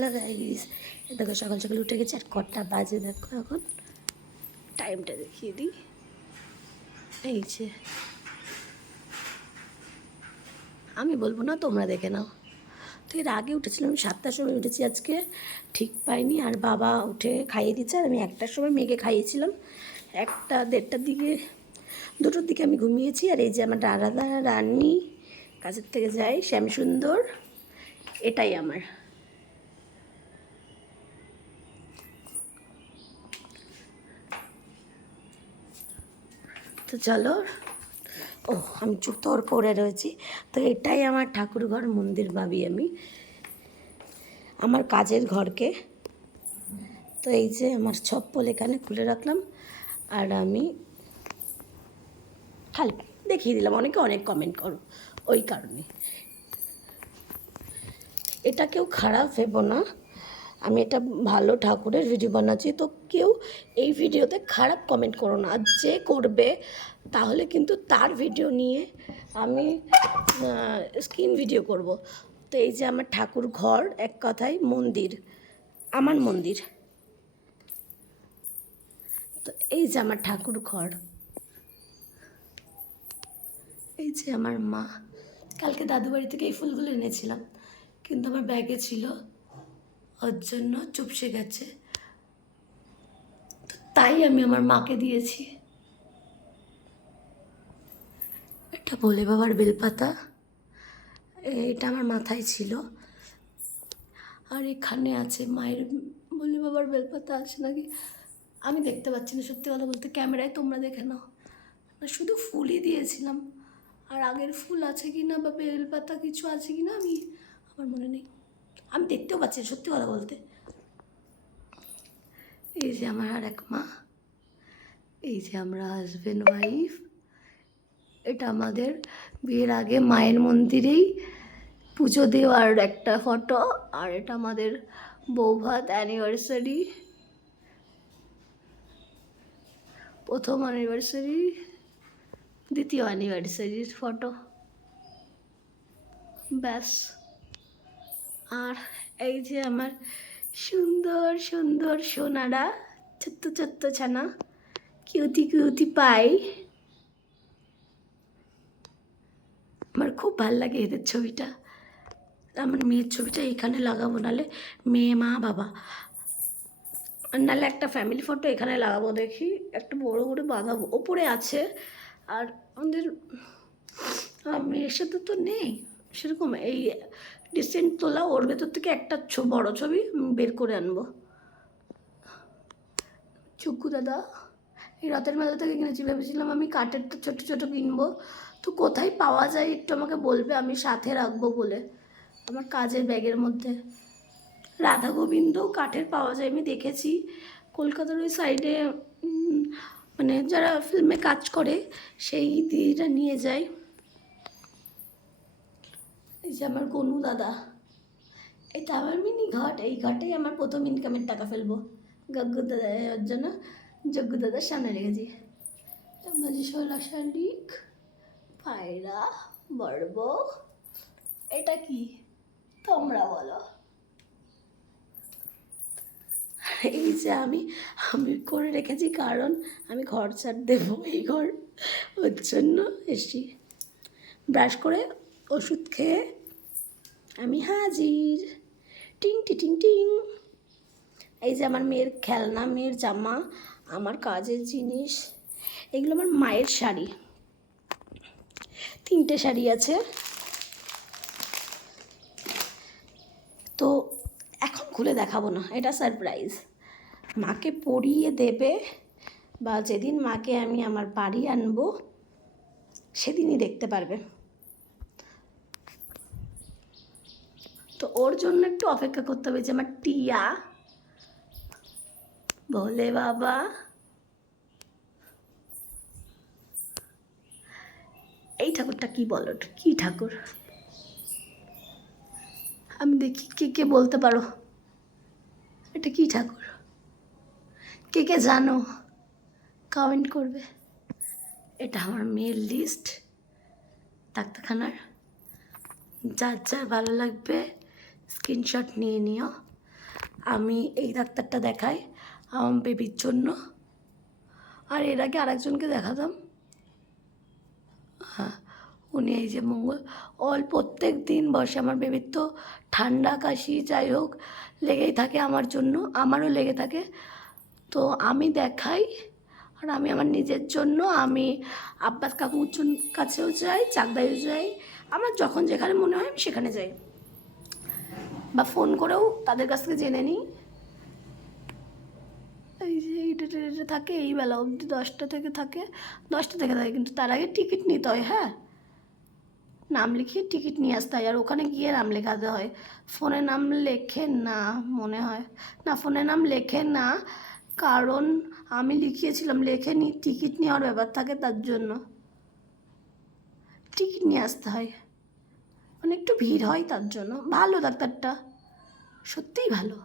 Hello guys, দেখো সকাল সকাল উঠে গেছে আর কটা বাজে দেখো। এখন টাইমটা দেখিয়ে দিই। এই যে আমি বলবো না, তোমরা দেখে নাও। তো এর আগে উঠেছিলাম, আমি 7টার সময় উঠেছি আজকে, ঠিক পাইনি। আর বাবা উঠে খাইয়ে দিচ্ছে, আর আমি 1টার সময় মেয়েকে খাইয়েছিলাম। 1টা 1:30টার দিকে, 2টোর দিকে আমি ঘুমিয়েছি। আর এই যে আমার রাধা রানী কাজের থেকে যায়, শ্যামসুন্দর, এটাই আমার। তো চলো, ও আমি জুতোর পরে রয়েছি। তো এটাই আমার ঠাকুরঘর, মন্দির ভাবি আমি আমার কাজের ঘরকে। তো এই যে আমার চপ্পল এখানে খুলে রাখলাম, আর আমি খালি দেখিয়ে দিলাম। অনেকে অনেক কমেন্ট করো, ওই কারণে। এটা কেউ খারাপ ভেবো না, আমি এটা ভালো ঠাকুরের ভিডিও বানাচ্ছি। তো কেউ এই ভিডিওতে খারাপ কমেন্ট করো না, আর যে করবে তাহলে কিন্তু তার ভিডিও নিয়ে আমি স্ক্রিন ভিডিও করব। তো এই যে আমার ঠাকুর ঘর, এক কথায় মন্দির, আমার মন্দির। তো এই যে আমার ঠাকুর ঘর, এই যে আমার মা। কালকে দাদু বাড়ি থেকে এই ফুলগুলো এনেছিলাম, কিন্তু আমার ব্যাগে ছিল, ওর জন্য চুপসে গেছে। তাই আমি আমার মাকে দিয়েছি। এটা ভোলে বাবার বেলপাতা, এটা আমার মাথায় ছিল। আর এখানে আছে মায়ের ভোলে বাবার বেলপাতা, আছে নাকি আমি দেখতে পাচ্ছি না, সত্যি কথা বলতে। ক্যামেরায় তোমরা দেখে নাও, শুধু ফুলই দিয়েছিলাম। আর আগের ফুল আছে কি না বা বেলপাতা কিছু আছে কি না আমার মনে নেই, আমি দেখতেও পাচ্ছি না, সত্যি কথা বলতে। এই যে আমার আর এক মা, এই যে আমরা হাজব্যান্ড ওয়াইফ। এটা আমাদের বিয়ের আগে মায়ের মন্দিরেই পুজো দেওয়ার একটা ফটো। আর এটা আমাদের বৌভাত অ্যানিভার্সারি, প্রথম অ্যানিভার্সারি, দ্বিতীয় অ্যানিভার্সারির ফটো, ব্যাস। আর এই যে আমার সুন্দর সুন্দর সোনারা, ছোট্ট ছোট্ট ছানা, কিউটি কিউটি পাই। আমার খুব ভাল লাগে এদের ছবিটা। আমার মেয়ের ছবিটা এখানে লাগাবো, নাহলে মেয়ে, মা, বাবা, নাহলে একটা ফ্যামিলি ফটো এখানে লাগাবো। দেখি একটা বড় করে বাঁধাবো, ওপরে আছে। আর আমাদের মেয়ের সাথে তো নেই সেরকম এই রিসেন্ট তোলা, ওর ভেতর থেকে একটা বড় ছবি বের করে আনবো। চুক্কু দাদা, এই রথের মেলা থেকে কিনেছি, ভেবেছিলাম আমি কাঠের তো ছোটো ছোটো কিনবো। তো কোথায় পাওয়া যায় একটু আমাকে বলবে, আমি সাথে রাখবো বলে। আমার কাজের ব্যাগের মধ্যে রাধা গোবিন্দ কাঠের পাওয়া যায়, আমি দেখেছি কলকাতার ওই সাইডে, মানে যারা ফিল্মে কাজ করে সেই দিদিরা নিয়ে যায়। এই যে আমার গনু দাদা, এটা আমার মিনি ঘট, এই ঘটেই আমার প্রথম ইনকামের টাকা ফেলবো। গগ্গু দাদা, ওর জন্য যজ্ঞ দাদার সামনে রেখেছি। মাঝে 16 শালিক, পায়রা, বর্ব। এটা কি তোমরা বলো? এই যে আমি আমি করে রেখেছি, কারণ আমি ঘর ছাড় দেবো, এই ঘর, ওর জন্য এসছি। ব্রাশ করে ওষুধ খেয়ে আমি হাজির, টিং টিং টিং। এই যে আমার মেয়ের খেলনা, মেয়ের জামা, আমার কাজের জিনিস, এগুলো আমার মায়ের শাড়ি, 3টে শাড়ি আছে। তো এখন খুলে দেখাবো না, এটা সারপ্রাইজ। মাকে পরিয়ে দেবে, বা যেদিন মাকে আমি আমার বাড়ি আনবো সেদিনই দেখতে পারবে। তো ওর জন্য একটু অপেক্ষা করতে হবে। যে আমার টিয়া, ভোলে বাবা, এই ঠাকুরটা কি বলো, কি ঠাকুর? আমি দেখি কে কে বলতে পারো এটা কি ঠাকুর, কে কে জানো কমেন্ট করবে। এটা আমার মেয়ের লিস্ট ডাক্তারখানার, যার যার ভালো লাগবে স্ক্রিনশট নিয়ে নিও। আমি এই ডাক্তারটা দেখাই আমার বেবির জন্য, আর এর আগে আরেকজনকে দেখাতাম। হ্যাঁ, উনি এই যে মঙ্গল প্রত্যেক দিন বসে। আমার বেবির তো ঠান্ডা কাশি যাই হোক লেগেই থাকে, আমার জন্য আমারও লেগে থাকে। তো আমি দেখাই, আর আমি আমার নিজের জন্য আমি আব্বাস কাকুর কাছেও যাই, চাকদাইও যাই, আমার যখন যেখানে মনে হয় আমি সেখানে যাই, বা ফোন করেও তাদের কাছ থেকে জেনে নিই। এই যে এইটা থাকে এই বেলা অবধি 10টা থেকে থাকে, 10টা থেকে থাকে, কিন্তু তার আগে টিকিট নিতে হয়। হ্যাঁ, নাম লিখিয়ে টিকিট নিয়ে আসতে হয়, আর ওখানে গিয়ে নাম লেখাতে হয়। ফোনে নাম লেখে না মনে হয়, না ফোনে নাম লেখে না, কারণ আমি লিখিয়েছিলাম, লেখেনি, টিকিট নেওয়ার ব্যাপার থাকে, তার জন্য টিকিট নিয়ে আসতে হয়, মানে একটু ভিড় হয় তার জন্য। ভালো ডাক্তারটা, সত্যিই ভালো,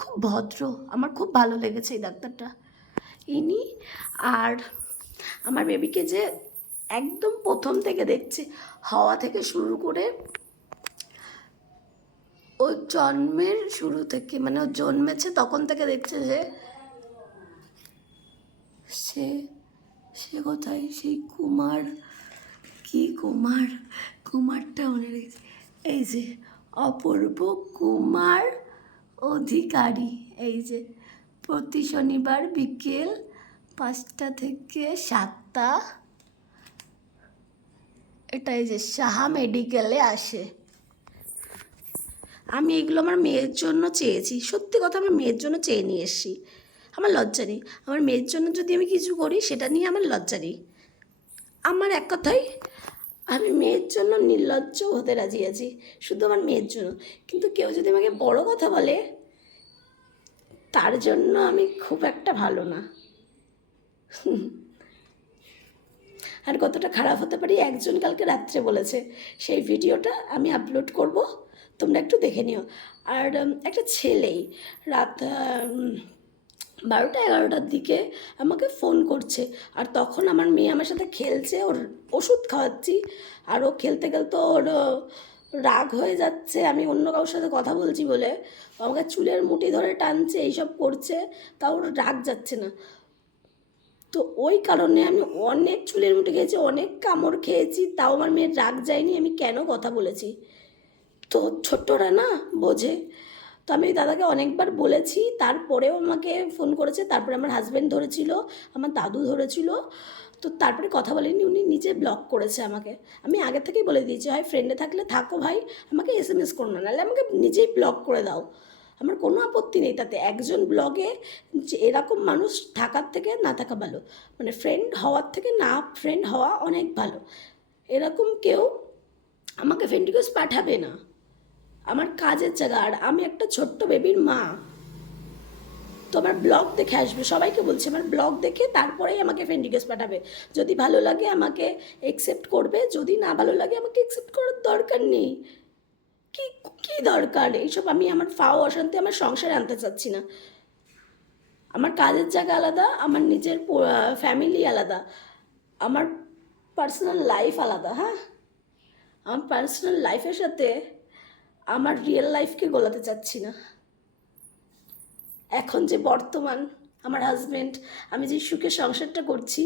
খুব ভদ্র, আমার খুব ভালো লেগেছে এই ডাক্তারটা। ইনি আর আমার বেবিকে যে একদম প্রথম থেকে দেখছে, হওয়া থেকে শুরু করে ও জন্মের শুরু থেকে, মানে ও জন্মেছে তখন থেকে দেখছে যে সে সে কোথায়, সেই কুমার, কি কুমার, কুমারটা মনে রেখেছে, এই যে অপূর্ব কুমার অধিকারী। এই যে প্রতি শনিবার বিকেল 5টা থেকে 7টা, এটা এই যে সাহা মেডিকেলে আসে। আমি এগুলো আমার মেয়ের জন্য চেয়েছি, সত্যি কথা আমার মেয়ের জন্য চেয়ে নিয়ে এসেছি। আমার লজ্জা নেই, আমার মেয়ের জন্য যদি আমি কিছু করি সেটা নিয়ে আমার লজ্জা নেই। আমার এক কথাই, আমি মেয়ের জন্য নির্লজ্জ হতে রাজি আছি, শুধু আমার মেয়ের জন্য। কিন্তু কেউ যদি আমাকে বড় কথা বলে, তার জন্য আমি খুব একটা ভালো না। আর কতটা খারাপ হতে পারি, একজন কালকে রাত্রে বলেছে, সেই ভিডিওটা আমি আপলোড করব, তোমরা একটু দেখে নিও। আর একটা ছেলেই রাত 12টা 11টার দিকে আমাকে ফোন করছে, আর তখন আমার মেয়ে আমার সাথে খেলছে, ওর ওষুধ খাওয়াচ্ছি, আর ও খেলতে খেলতে ওর রাগ হয়ে যাচ্ছে আমি অন্য কারোর সাথে কথা বলছি বলে, আমাকে চুলের মুঠি ধরে টানছে, এইসব করছে, তাও ওর রাগ যাচ্ছে না। তো ওই কারণে আমি অনেক চুলের মুঠি খেয়েছি, অনেক কামড় খেয়েছি, তাও আমার মেয়ের রাগ যায়নি, আমি কেন কথা বলেছি। তো ছোট্টরা না বোঝে। তো আমি দাদাকে অনেকবার বলেছি, তারপরেও আমাকে ফোন করেছে, তারপরে আমার হাজব্যান্ড ধরেছিল, আমার দাদু ধরেছিল, তো তারপরে কথা বলেনি, উনি নিজে ব্লক করেছে আমাকে। আমি আগে থেকেই বলে দিয়েছি, হয় ফ্রেন্ডে থাকলে থাকো ভাই, আমাকে SMS করো না, নাহলে আমাকে নিজেই ব্লক করে দাও, আমার কোনো আপত্তি নেই তাতে। একজন ব্লগে যে এরকম মানুষ থাকার থেকে না থাকা ভালো, মানে ফ্রেন্ড হওয়ার থেকে না ফ্রেন্ড হওয়া অনেক ভালো। এরকম কেউ আমাকে ফ্রেন্ড রিকোয়েস্ট পাঠাবে না, আমার কাজের জায়গা, আর আমি একটা ছোট্ট বেবির মা। তো আমার ব্লগ দেখে আসবে, সবাইকে বলছে আমার ব্লগ দেখে তারপরেই আমাকে ফ্রেন্ড রিকোয়েস্ট পাঠাবে। যদি ভালো লাগে আমাকে অ্যাকসেপ্ট করবে, যদি না ভালো লাগে আমাকে অ্যাকসেপ্ট করার দরকার নেই। কি কি দরকার এইসব, আমি আমার ফাও অশান্তি আমার সংসারে আনতে চাচ্ছি না। আমার কাজের জায়গা আলাদা, আমার নিজের ফ্যামিলি আলাদা, আমার পার্সোনাল লাইফ আলাদা। হ্যাঁ, আমার পার্সোনাল লাইফের সাথে আমার রিয়েল লাইফকে গোলাতে চাচ্ছি না। এখন যে বর্তমান আমার হাজব্যান্ড, আমি যে সুখের সংসারটা করছি,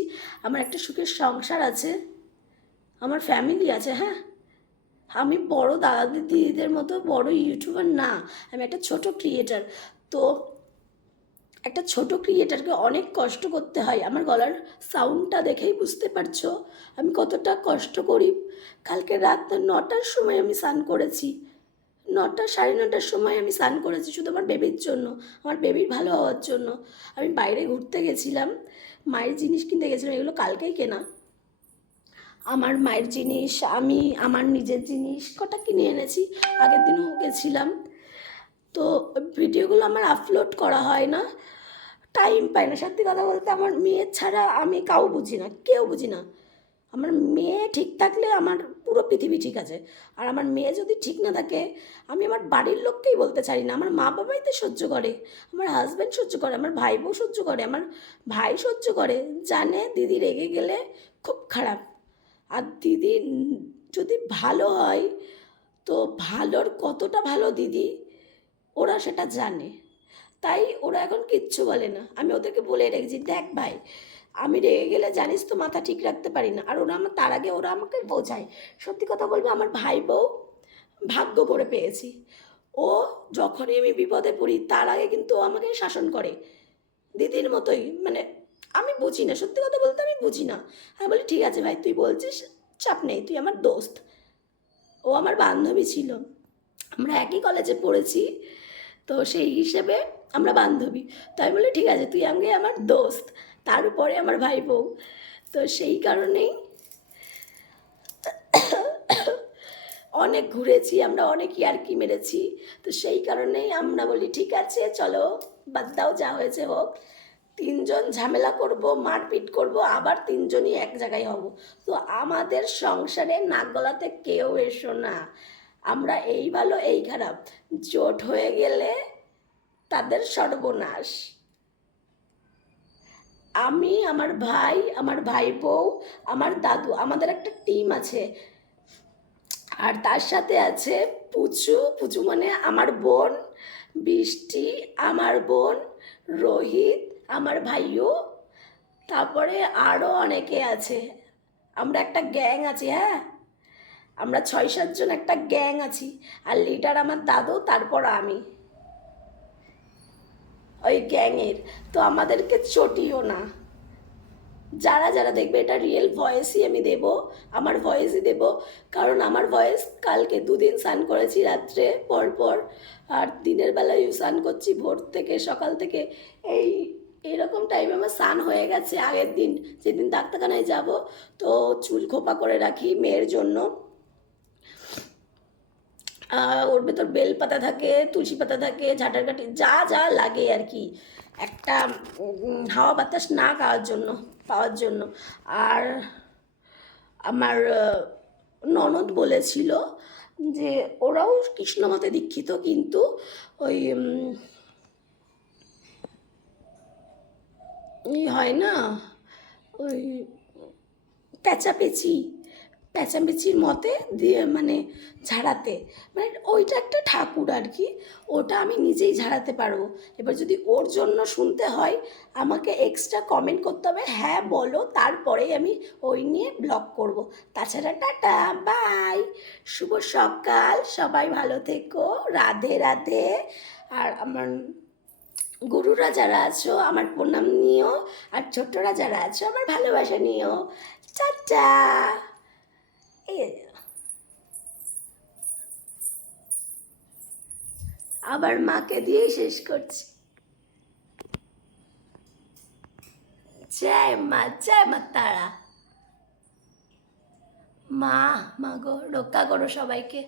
আমার একটা সুখের সংসার আছে, আমার ফ্যামিলি আছে। হ্যাঁ, আমি বড় দাদা দিদিদের মতো বড় ইউটিউবার না, আমি একটা ছোট ক্রিয়েটার। তো একটা ছোট ক্রিয়েটারকে অনেক কষ্ট করতে হয়, আমার গলার সাউন্ডটা দেখেই বুঝতে পারছো আমি কতটা কষ্ট করি। কালকে রাত 9টার সময় আমি স্নান করেছি, 9টা 9:30টার সময় আমি স্নান করেছি, শুধু আমার বেবির জন্য, আমার বেবির ভালো হওয়ার জন্য। আমি বাইরে ঘুরতে গেছিলাম, মায়ের জিনিস কিনতে গেছিলাম, এগুলো কালকেই কেনা। আমার মায়ের জিনিস, আমি আমার নিজের জিনিস কটা কিনে এনেছি, আগের দিনও গেছিলাম। তো ভিডিওগুলো আমার আপলোড করা হয় না, টাইম পাই না। সত্যি কথা বলতে আমার মেয়ে ছাড়া আমি কাউ বুঝি না, কেউ বুঝি না। আমার মেয়ে ঠিক থাকলে আমার পুরো পৃথিবী ঠিক আছে, আর আমার মেয়ে যদি ঠিক না থাকে, আমি আমার বাড়ির লোককেই বলতে চাই না। আমার মা বাবাই তো সহ্য করে, আমার হাজব্যান্ড সহ্য করে, আমার ভাই বউ সহ্য করে, আমার ভাই সহ্য করে, জানে দিদি রেগে গেলে খুব খারাপ। আর দিদি যদি ভালো হয়, তো ভালোর কতটা ভালো দিদি, ওরা সেটা জানে, তাই ওরা এখন কিচ্ছু বলে না। আমি ওদেরকে বলে রেখেছি, দেখ ভাই, আমি রেগে গেলে জানিস তো মাথা ঠিক রাখতে পারি না। আর ওরা আমার, তার আগে ওরা আমাকে বোঝায়। সত্যি কথা বলবো, আমার ভাই বউ ভাগ্য করে পেয়েছি। ও যখনই আমি বিপদে পড়ি তার আগে কিন্তু ও আমাকে শাসন করে, দিদির মতোই। মানে আমি বুঝি না, সত্যি কথা বলতে আমি বুঝি না। আমি বলি ঠিক আছে ভাই, তুই বলছিস, চাপ নেই, তুই আমার দোস্ত। ও আমার বান্ধবী ছিল, আমরা একই কলেজে পড়েছি, তো সেই হিসেবে আমরা বান্ধবী। তো আমি বলি ঠিক আছে, তুই আগে আমার দোস্ত, তার উপরে আমার ভাই বউ। তো সেই কারণেই অনেক ঘুরেছি আমরা, অনেক ইয়ার্কি মেরেছি। তো সেই কারণেই আমরা বলি ঠিক আছে চলো, বাদ দাও, যা হয়েছে হোক। তিনজন ঝামেলা করব, মারপিট করব, আবার তিনজনই এক জায়গায় হব। তো আমাদের সংসারে নাক গলাতে কেউ এসো না। আমরা এই ভালো এই খারাপ, জোট হয়ে গেলে তাদের সর্বনাশ। আমি, আমার ভাই বউ, আমার দাদু, আমাদের একটা টিম আছে। আর তার সাথে আছে পুচু, পুচু মানে আমার বোন, বৃষ্টি আমার বোন, রোহিত আমার ভাইও, তারপরে আরও অনেকে আছে। আমরা একটা গ্যাং আছি, হ্যাঁ, আমরা 6-7 জন একটা গ্যাং আছি। আর লিডার আমার দাদু, তারপর আমি ওই গ্যাংয়ের। তো আমাদেরকে চটিও না। যারা যারা দেখবে, এটা রিয়েল ভয়েসই আমি দেব, আমার ভয়েসই দেব। কারণ আমার ভয়েস, কালকে 2 দিন স্নান করেছি রাত্রে পরপর, আর দিনের বেলায় স্নান করছি ভোর থেকে, সকাল থেকে। এই এরকম টাইমে আমার স্নান হয়ে গেছে আগের দিন, যেদিন ডাক্তারখানায় যাব। তো চুল খোপা করে রাখি মেয়ের জন্য। ওর ভেতর বেলপাতা থাকে, তুলসী পাতা থাকে, ঝাঁটার কাঠি, যা যা লাগে আর কি, একটা হাওয়া বাতাস না পাওয়ার জন্য। আর আমার ননদ বলেছিল যে ওরাও কৃষ্ণমতে দীক্ষিত, কিন্তু ওই হয় না, ওই প্যাঁচাপেচি, প্যাঁচাপেচির মতে দিয়ে মানে ঝাড়াতে, মানে ওইটা একটা ঠাকুর আর কি, ওটা আমি নিজেই ঝাড়াতে পারবো। এবার যদি ওর জন্য শুনতে হয়, আমাকে এক্সট্রা কমেন্ট করতে হবে, হ্যাঁ বলো, তারপরেই আমি ওই নিয়ে ব্লগ করব। তাছাড়া টাটা, বাই, শুভ সকাল, সবাই ভালো থেকো, রাধে রাধে। আর আমার গুরুরা যারা আছো আমার প্রণাম নিও, আর ছোটরা যারা আছো আমার ভালোবাসা নিও। টাটা। আবার মাকে দিয়েই শেষ করছি। জয় মা তারা। মা, মা গো, রক্ষা করো সবাইকে।